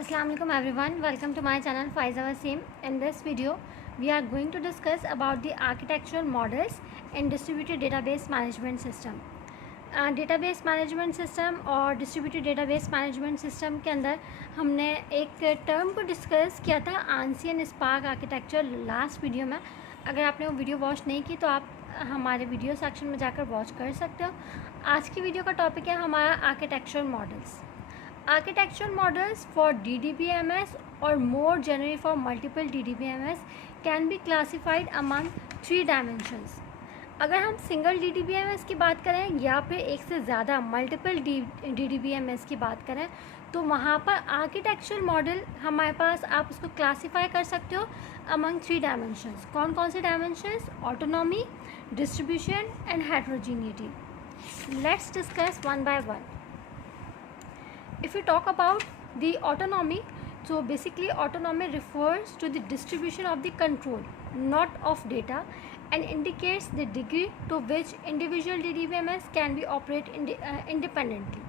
Assalamualaikum everyone, welcome to my channel Faiza Wasim. In this video we are going to discuss about the architectural models in distributed database management system. Database management system और distributed database management system के अंदर हमने एक term को discuss किया था, आंसियन spark architecture, last video में। अगर आपने वो वीडियो वॉच नहीं की तो आप हमारे वीडियो सेक्शन में जाकर वॉच कर सकते हो। आज की वीडियो का टॉपिक है हमारा architectural models. Architectural models for DDBMS or more generally for multiple DDBMS can be classified among 3 dimensions. अगर हम सिंगल DDBMS की बात करें या फिर एक से ज़्यादा मल्टीपल DDBMS की बात करें तो वहाँ पर आर्किटेक्चरल मॉडल हमारे पास आप उसको क्लासीफाई कर सकते हो अमंग 3 डायमेंशंस। कौन कौन से dimensions? Autonomy, distribution and heterogeneity. Let's discuss one by one. If we talk about the autonomy, so basically autonomy refers to the distribution of the control, not of data, and indicates the degree to which individual DDBMS can be operate independently.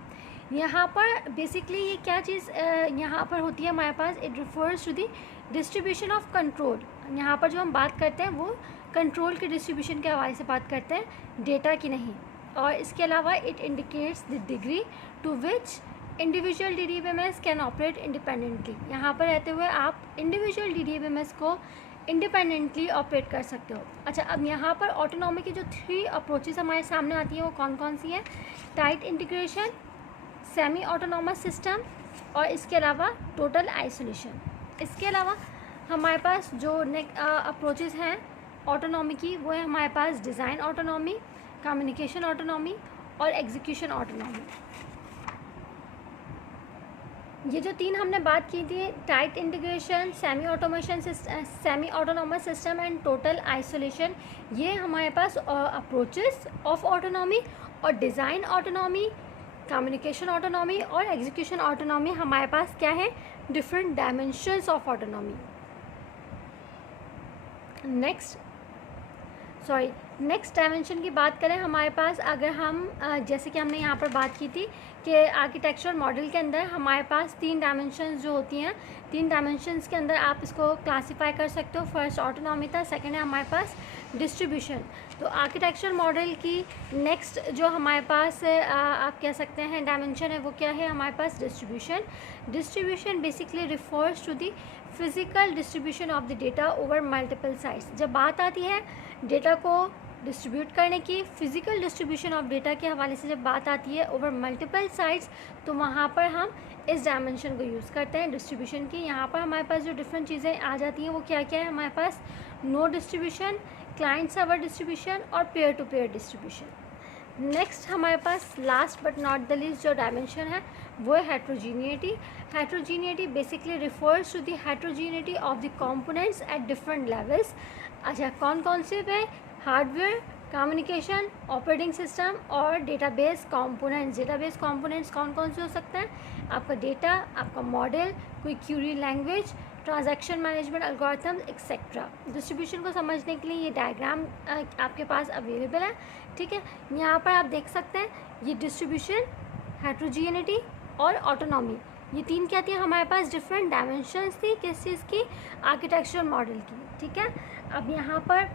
यहाँ पर basically ये क्या चीज़ यहाँ पर होती है हमारे पास, it refers to the distribution of control. यहाँ पर जो हम बात करते हैं वो कंट्रोल के डिस्ट्रीब्यूशन के हवाले से बात करते हैं, डेटा की नहीं। और इसके अलावा it indicates the degree to which individual DDBMS can operate independently. यहाँ पर रहते हुए आप इंडिविजुअल DDBMS को इंडिपेंडेंटली ऑपरेट कर सकते हो। अच्छा, अब यहाँ पर ऑटोनॉमी की जो 3 अप्रोचेस हमारे सामने आती हैं वो कौन कौन सी हैं? Tight integration, semi autonomous system और इसके अलावा टोटल आइसोलेशन। इसके अलावा हमारे पास जो अप्रोचेस हैं ऑटोनॉमी की वो है हमारे पास डिज़ाइन ऑटोनॉमी, कम्युनिकेशन ऑटोनॉमी और एग्जीक्यूशन ऑटोनॉमी। ये जो 3 हमने बात की थी, tight integration, semi autonomous system and total isolation, ये हमारे पास अप्रोचेस ऑफ ऑटोनॉमी। और डिज़ाइन ऑटोनॉमी, कम्युनिकेशन ऑटोनॉमी और एग्जीक्यूशन ऑटोनॉमी हमारे पास क्या है? Different dimensions of autonomy. Next dimension की बात करें हमारे पास, अगर हम जैसे कि हमने यहाँ पर बात की थी कि आर्किटेक्चरल मॉडल के अंदर हमारे पास 3 डायमेंशंस जो होती हैं, 3 डायमेंशंस के अंदर आप इसको क्लासीफाई कर सकते हो। फर्स्ट ऑटोनॉमी था, सेकंड है हमारे पास डिस्ट्रीब्यूशन। तो आर्किटेक्चरल मॉडल की नेक्स्ट जो हमारे पास आप कह सकते हैं डायमेंशन है वो क्या है? हमारे पास distribution. Distribution basically refers to the physical distribution of the data over multiple sites. जब बात आती है डेटा को डिस्ट्रीब्यूट करने की, फिजिकल डिस्ट्रीब्यूशन ऑफ डेटा के हवाले से जब बात आती है ओवर मल्टीपल साइट्स, तो वहाँ पर हम इस डायमेंशन को यूज़ करते हैं डिस्ट्रीब्यूशन की। यहाँ पर हमारे पास जो डिफरेंट चीज़ें आ जाती हैं वो क्या क्या है? हमारे पास node distribution, client server distribution और pair to pair distribution. Next हमारे पास last but not the least जो डायमेंशन है वो है heterogeneity. Heterogeneity basically refers to the heterogeneity of the components at different levels. अच्छा, कौन कौन से पे? हार्डवेयर, कम्युनिकेशन, ऑपरेटिंग सिस्टम और डेटाबेस कंपोनेंट्स। डेटाबेस कंपोनेंट्स कौन कौन से हो सकते हैं? आपका डेटा, आपका मॉडल, कोई Curie language, transaction management algorithms etcetera. Distribution को समझने के लिए ये डायग्राम आपके पास अवेलेबल है, ठीक है। यहाँ पर आप देख सकते हैं ये डिस्ट्रीब्यूशन, हेट्रोजीनिटी और ऑटोनॉमी, ये 3 क्या थी हमारे पास? डिफरेंट डायमेंशंस थी किस चीज़ की? आर्किटेक्चरल मॉडल की, ठीक है। अब यहाँ पर